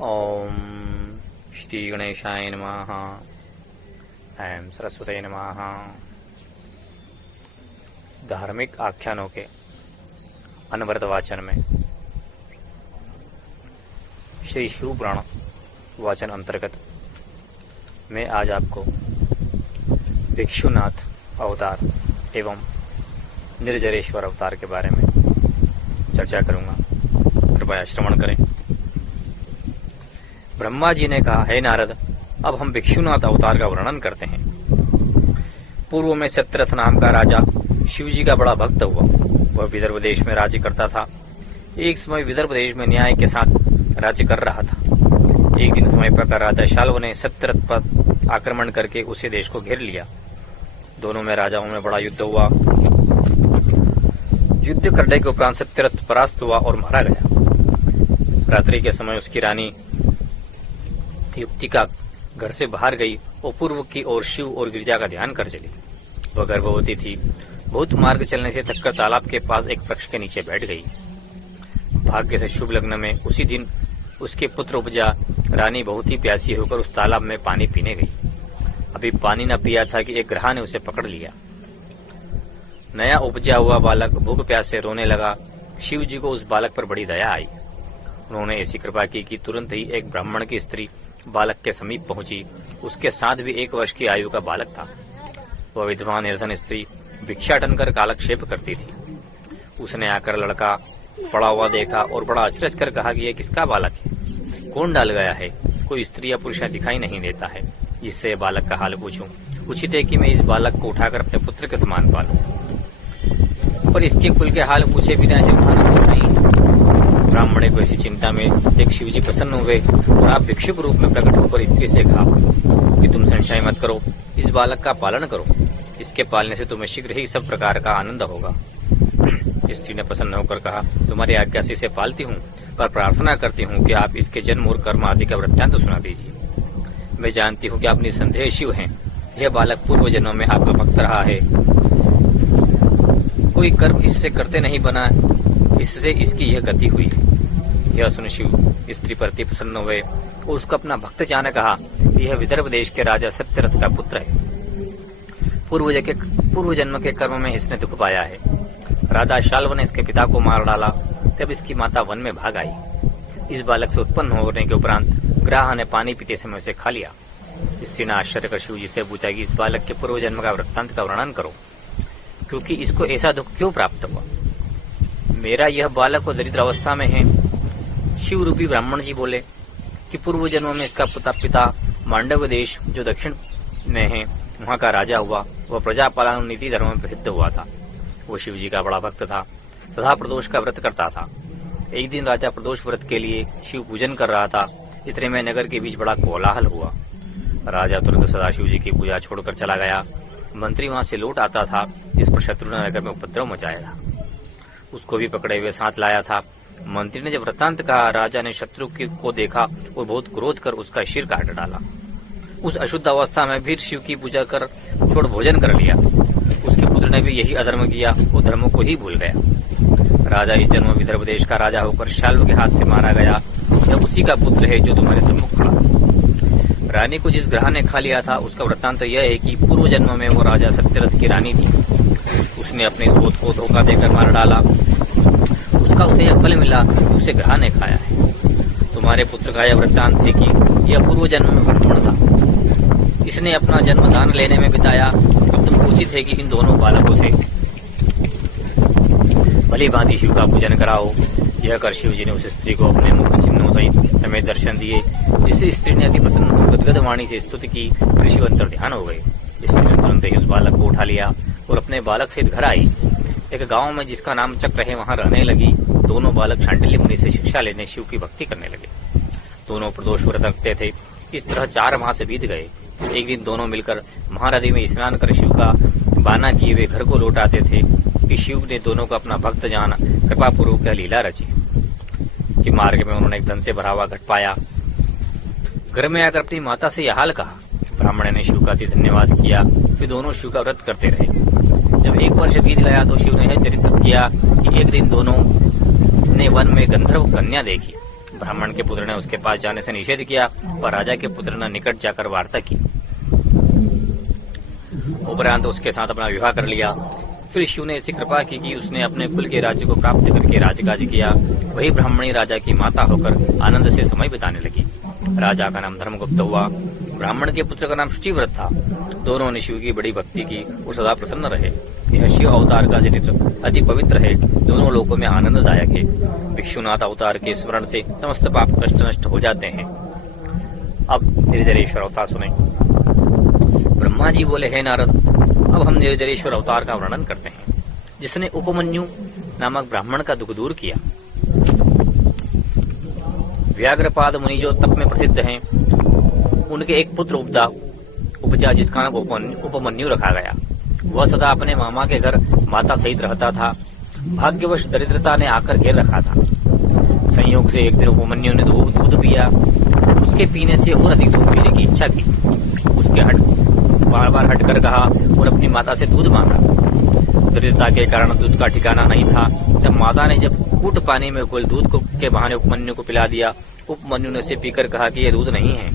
ओम श्री गणेशाय नमः। एम सरस्वती नमः। धार्मिक आख्यानों के अनवरत वाचन में श्री शिव पुराण वाचन अंतर्गत मैं आज आपको भिक्षुनाथ अवतार एवं निर्जरेश्वर अवतार के बारे में चर्चा करूंगा। कृपया श्रवण करें। ब्रह्मा जी ने कहा, हे नारद, अब हम भिक्षुनाथ अवतार का वर्णन करते हैं। पूर्व में सत्यरथ नाम का राजा शिव जी का बड़ा भक्त हुआ। वह विदर्भ देश में राज्य करता था। एक समय विदर्भ देश में न्याय के साथ राज्य कर रहा था। एक दिन समय पर राजा शाल्व ने सत्यरथ पर आक्रमण करके उसे देश को घेर लिया। दोनों में राजाओं में बड़ा युद्ध हुआ। युद्ध करने के उपरांत सत्यरथ परास्त हुआ और मारा गया। रात्रि के समय उसकी रानी युक्तिका घर से बाहर गई और पूर्व की ओर शिव और गिरिजा का ध्यान कर चली। वह गर्भवती थी। बहुत मार्ग चलने से थककर तालाब के पास एक वृक्ष के नीचे बैठ गई। भाग्य से शुभ लग्न में उसी दिन उसके पुत्र उपजा। रानी बहुत ही प्यासी होकर उस तालाब में पानी पीने गई। अभी पानी न पिया था कि एक ग्रह ने उसे पकड़ लिया। नया उपजा हुआ बालक भूख प्यास से रोने लगा। शिव जी को उस बालक पर बड़ी दया आई। उन्होंने ऐसी कृपा की कि तुरंत ही एक ब्राह्मण की स्त्री बालक के समीप पहुंची। उसके साथ भी 1 वर्ष की आयु का बालक था। वह विधवा निर्धन स्त्री भिक्षाटन कर कालक्षेप करती थी। उसने आकर लड़का पड़ा हुआ देखा और बड़ा अचरज कर कहा कि यह किसका बालक है, कौन डाल गया है, कोई स्त्री या पुरुष दिखाई नहीं देता है, जिससे बालक का हाल पूछूं। उचित है कि मैं इस बालक को उठाकर अपने पुत्र के समान पालूं, पर इसके कुल के हाल पूछे बिना जमाना कुछ नहीं। ब्राह्मणे को ऐसी चिंता में एक शिवजी प्रसन्न हुए और आप भिक्षुक रूप में प्रकट होकर स्त्री से कहा कि तुम संशय मत करो, इस बालक का पालन करो। इसके पालने से तुम्हें शीघ्र ही सब प्रकार का आनंद होगा। स्त्री ने प्रसन्न होकर कहा, तुम्हारी आज्ञा से इसे पालती हूँ, पर प्रार्थना करती हूँ कि आप इसके जन्म और कर्म आदि का वृत्तांत सुना दीजिए। मैं जानती हूँ कि आप निसंदेह शिव हैं। यह बालक पूर्व जन्मों में आपका भक्त रहा है। कोई कर्म इससे करते नहीं बना, इससे इसकी यह गति हुई है। यह सुन शिव स्त्री पर अति प्रसन्न हुए और उसको अपना भक्त जाने कहा, यह विदर्भ देश के राजा सत्यरथ का पुत्र है। पूर्व जन्म के कर्म में इसने दुख पाया है। राजा शाल्व ने इसके पिता को मार डाला। तब इसकी माता वन में भाग आई। इस बालक से उत्पन्न होने के उपरांत ग्राह ने पानी पीते समय उसे खा लिया। स्त्री ने आश्चर्य कर शिव जी से पूछा कि इस बालक के पूर्व जन्म का वृत्तांत का वर्णन करो, क्योंकि इसको ऐसा दुख क्यों प्राप्त हुआ। मेरा यह बालक वो दरिद्र अवस्था में है। शिव रूपी ब्राह्मण जी बोले कि पूर्व जन्म में इसका पिता मांडव देश जो दक्षिण में है वहाँ का राजा हुआ। वह प्रजापालन नीति धर्म में प्रसिद्ध हुआ था। वो शिव जी का बड़ा भक्त था, सदा प्रदोष का व्रत करता था। एक दिन राजा प्रदोष व्रत के लिए शिव पूजन कर रहा था। इतने में नगर के बीच बड़ा कोलाहल हुआ। राजा तुरंत सदाशिव जी की पूजा छोड़कर चला गया। मंत्री वहां से लौट आता था। इस पर शत्रु ने नगर में उपद्रव मचाया था। उसको भी पकड़े हुए साथ लाया था। मंत्री ने जब वृत्तांत कहा, राजा ने शत्रु को देखा और बहुत क्रोध कर उसका सिर काट डाला। उस अशुद्ध अवस्था में भी शिव की पूजा कर छोड़ भोजन कर लिया। उसके पुत्र ने भी यही अधर्म किया, वो धर्म को ही भूल गया। राजा इस जन्म विदर्भ देश का राजा होकर शाल्व के हाथ से मारा गया। यह उसी का पुत्र है जो तुम्हारे सम्मुख खड़ा। रानी को जिस ग्रह ने खा लिया था उसका वृत्तांत यह है कि पूर्व जन्म में वो राजा सत्यरथ की रानी थी। उसने अपने सोच को धोखा देकर मार डाला। उसका उसे यह फल मिला, उसे ग्रह ने खाया है। तुम्हारे पुत्र का यह वृत्तांत है कि यह पूर्व जन्म में ब्राह्मण था। इसने अपना जन्म दान लेने में बिताया। अब तुम उचित है कि इन दोनों बालकों से भली भांति शिव का पूजन कराओ। यह कर शिव जी ने उस स्त्री को अपने मुख चिन्हों सहित समेत दर्शन दिए। जिस स्त्री ने अति प्रसन्न होकर गदगद वाणी से स्तुति की, शिव अंतर ध्यान हो गए। स्त्री ने तुरंत ही उस बालक को उठा लिया और अपने बालक से घर आई। एक गांव में जिसका नाम चक्र है वहां रहने लगी। दोनों बालक शांडिल्य मुनि से शिक्षा लेने शिव की भक्ति करने लगे। दोनों प्रदोष व्रत रखते थे। इस तरह 4 मास बीत गए। एक दिन दोनों मिलकर महानदी में स्नान कर शिव का बाना किए हुए घर को लौट आते थे कि शिव ने दोनों को अपना भक्त जान कृपा पूर्वक यह लीला रची कि मार्ग में उन्होंने एक धन से भरा हुआ घट पाया। घर में आकर अपनी माता से यह हाल कहा। ब्राह्मण ने शिव का धन्यवाद किया। फिर दोनों शिव का व्रत करते रहे। जब 1 वर्ष बीत गया तो शिव ने यह चरित्र किया कि एक दिन दोनों ने वन में गंधर्व कन्या देखी। ब्राह्मण के पुत्र ने उसके पास जाने से निषेध किया और राजा के पुत्र ने निकट जाकर वार्ता की। उपरांत उसके साथ अपना विवाह कर लिया। फिर शिव ने ऐसी कृपा की कि उसने अपने कुल के राज्य को प्राप्त करके राजकाज किया। वही ब्राह्मणी राजा की माता होकर आनंद से समय बिताने लगी। राजा का नाम धर्मगुप्त हुआ। ब्राह्मण के पुत्र का नाम शुचिव्रत था। दोनों ने शिव की बड़ी भक्ति की और सदा प्रसन्न रहे। यह शिव अवतार का चरित्र अति पवित्र है, दोनों लोकों में आनंददायक है। भिक्षुनाथ अवतार के स्मरण से समस्त पाप कष्ट नष्ट हो जाते हैं। अब निर्जरेश्वर अवतार सुने। ब्रह्मा जी बोले, हे नारद, अब हम निर्जरेश्वर अवतार का वर्णन करते हैं, जिसने उपमन्यु नामक ब्राह्मण का दुख दूर किया। व्याघ्रपाद मुनि जो तप में प्रसिद्ध हैं, उनके एक पुत्र उपजा जिसका नाम उपमन्यु रखा गया। वह सदा अपने मामा के घर माता सहित रहता था। भाग्यवश दरिद्रता ने आकर घेर रखा था। संयोग से एक दिन उपमन्यु ने दूध पिया। उसके पीने से और अधिक दूध पीने की इच्छा की। उसके बार बार हट कर कहा और अपनी माता से दूध मांगा। दरिद्रता के कारण दूध का ठिकाना नहीं था। जब माता ने कूट पानी में उबले दूध के बहाने उपमन्यु को पिला दिया। उपमन्यु ने उसे पीकर कहा कि यह दूध नहीं है।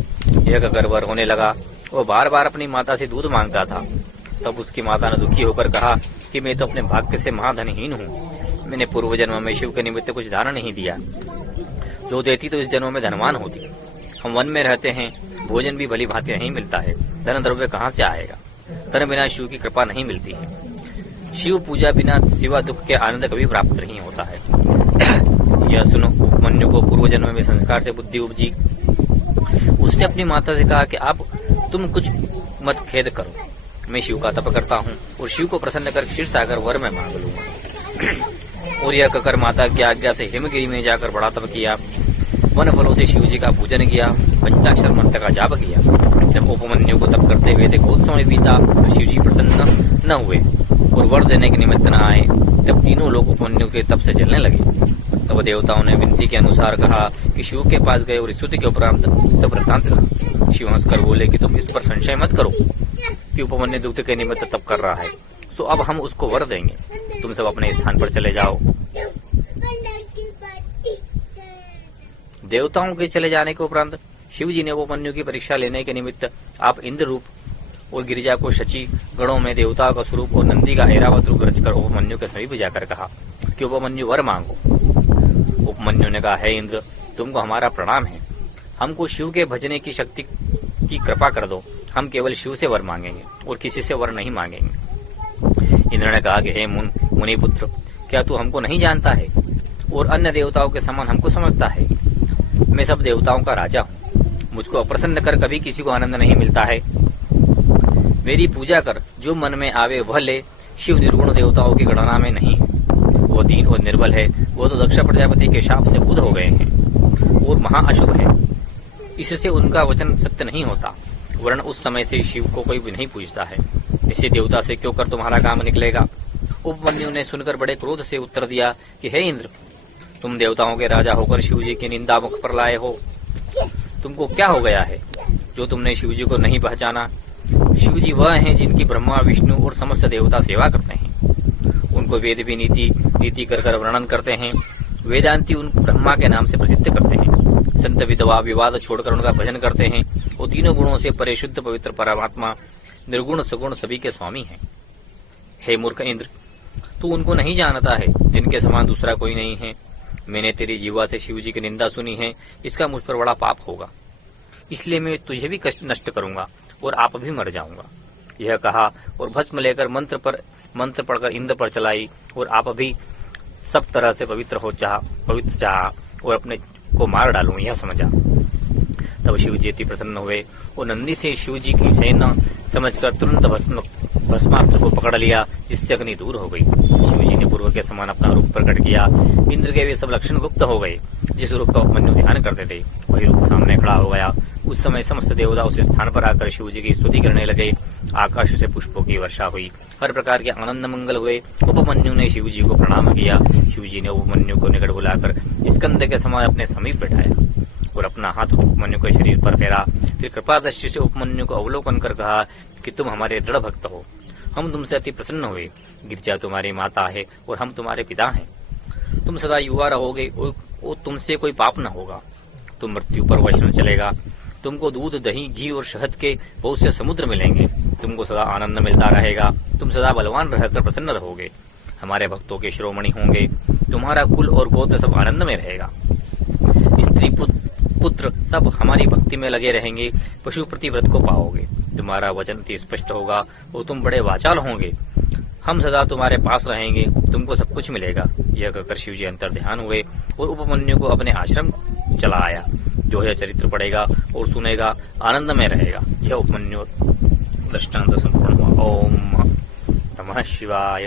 यह कहकर वह रोने लगा। वह बार बार अपनी माता से दूध मांगता था। तब उसकी माता ने दुखी होकर कहा कि मैं तो अपने भाग्य से महाधनहीन हूँ। मैंने पूर्व जन्म में शिव के निमित्त कुछ दान नहीं दिया। जो देती तो इस जन्म में धनवान होती। हम वन में रहते हैं, भोजन भी भली भांति नहीं मिलता है। धन द्रव्य कहाँ से आएगा? धन बिना शिव की कृपा नहीं मिलती है। शिव पूजा बिना सिवा दुख के आनंद कभी प्राप्त नहीं होता है। यह सुनो, उपमन्यु को पूर्व जन्म में संस्कार से बुद्धि उपजी। उसने अपनी माता से कहा कि आप तुम कुछ मत खेद करो, मैं शिव का तप करता हूँ और शिव को प्रसन्न कर क्षीर सागर वर में मांग लूंगा। और यह कहकर माता की आज्ञा से हिमगिरी में जाकर बड़ा तप किया। वन फलों से शिव जी का पूजन किया। पंचाक्षर मंत्र का जाप किया। जब उपमन्यु को तप करते हुए देखो समय बीता तो शिव जी प्रसन्न न हुए और वर देने के निमित्त न आए। जब तीनों लोग उपमन्यु के तप से जलने लगे, तब देवताओं ने विनती के अनुसार कहा कि शिव के पास गए और स्तुति के उपरांत सब वृत्तांत कहा। शिव हंसकर बोले कि तुम इस पर संशय मत करो कि उपमन्यु दुख के निमित्त तप कर रहा है, सो अब हम उसको वर देंगे। तुम सब अपने स्थान पर चले जाओ। देवताओं के चले जाने के उपरांत शिव जी ने उपमन्यु की परीक्षा लेने के निमित्त आप इंद्र रूप और गिरिजा को शची गणों में देवताओं का स्वरूप और नंदी का ऐरावत रूप रचकर उपमन्यु के समीप जाकर कहा कि उपमन्यु वर मांगो। उपमन्यु ने कहा, हे इंद्र, तुमको हमारा प्रणाम है। हमको शिव के भजने की शक्ति की कृपा कर दो। हम केवल शिव से वर मांगेंगे और किसी से वर नहीं मांगेंगे। इंद्र ने कहा कि हे मुनि पुत्र, क्या तू हमको नहीं जानता है और अन्य देवताओं के समान हमको समझता है? मैं सब देवताओं का राजा हूँ। मुझको अप्रसन्न कर कभी किसी को आनंद नहीं मिलता है। मेरी पूजा कर, जो मन में आवे वह ले। शिव निर्गुण देवताओं की गणना में नहीं है। वो दीन और निर्बल है। वो तो दक्ष प्रजापति के शाप से बुध हो गए हैं और महाअशुभ है। इससे उनका वचन सत्य नहीं होता, वरन उस समय से शिव को कोई भी नहीं पूजता है। इसे देवता से क्यों कर तुम्हारा काम निकलेगा? उपमन्यु ने सुनकर बड़े क्रोध से उत्तर दिया कि हे इंद्र, तुम देवताओं के राजा होकर शिव जी की निंदा मुख पर लाए हो। तुमको क्या हो गया है जो तुमने शिव जी को नहीं पहचाना? शिव जी वह हैं जिनकी ब्रह्मा विष्णु और समस्त देवता सेवा करते हैं। उनको वेद भी नीति कर वर्णन करते हैं। वेदांती उन ब्रह्मा के नाम से प्रसिद्ध करते हैं। संत विधवा विवाद छोड़कर उनका भजन करते हैं। वो तीनों गुणों से परे शुद्ध पवित्र परमात्मा निर्गुण सगुण सभी के स्वामी हैं। हे मूर्ख इंद्र, तू उनको नहीं जानता है जिनके समान दूसरा कोई नहीं है। मैंने तेरी जीवा से शिव जी की निंदा सुनी है। इसका मुझ पर बड़ा पाप होगा, इसलिए मैं तुझे भी कष्ट नष्ट करूंगा और आप भी मर जाऊंगा। यह कहा और भस्म लेकर मंत्र पढ़कर इंद्र पर चलाई और आप भी सब तरह से पवित्र चाहा और अपने को मार डालूं यह समझा। तब शिव जी अति प्रसन्न हुए और नंदी से शिव जी की सेना समझकर तुरंत भस्मास्त्र को पकड़ लिया, जिससे अग्नि दूर हो गई। शिव जी ने पूर्व के समान अपना रूप प्रकट किया। इंद्र के वे सब लक्षण गुप्त हो गए। जिस रूप का उपमन्यु ध्यान करते थे वही रूप सामने खड़ा हो गया। उस समय समस्त देवता उस स्थान पर आकर शिव जी की स्तुति करने लगे। आकाश से पुष्पों की वर्षा हुई। हर प्रकार के आनंद मंगल हुए। उपमन्यु ने शिव जी को प्रणाम किया। शिव जी ने उपमन्यु को निकट बुलाकर स्कंद के समान अपने समीप बैठाया और अपना हाथ उपमन्यु के शरीर पर फेरा। फिर कृपा दृष्टि से उपमन्यु को अवलोकन कर कहा कि तुम हमारे दृढ़ भक्त हो। हम तुमसे अति प्रसन्न हुए। गिरिजा तुम्हारी माता है और हम तुम्हारे पिता हैं। तुम सदा युवा रहोगे और तुमसे कोई पाप न होगा। तो मृत्यु पर वश न चलेगा। तुमको दूध, दही, घी और शहद के बहुत से समुद्र मिलेंगे। तुमको सदा आनंद मिलता रहेगा। तुम सदा बलवान रहकर प्रसन्न रहोगे। हमारे भक्तों के शिरोमणि होंगे। तुम्हारा कुल और गोत्र सब आनंद में रहेगा। स्त्री पुत्र सब हमारी भक्ति में लगे रहेंगे। पशु प्रतिव्रत को पाओगे। तुम्हारा वचन अति स्पष्ट होगा और तुम बड़े वाचाल होंगे। हम सदा तुम्हारे पास रहेंगे। तुमको सब कुछ मिलेगा। यह कहकर शिव जी अंतर ध्यान हुए और उपमन्यु को अपने आश्रम चला आया। जो यह चरित्र पढ़ेगा और सुनेगा आनंद में रहेगा। यह उपमन्यु दृष्टांत संपूर्ण हुआ। ओम नमः शिवाय।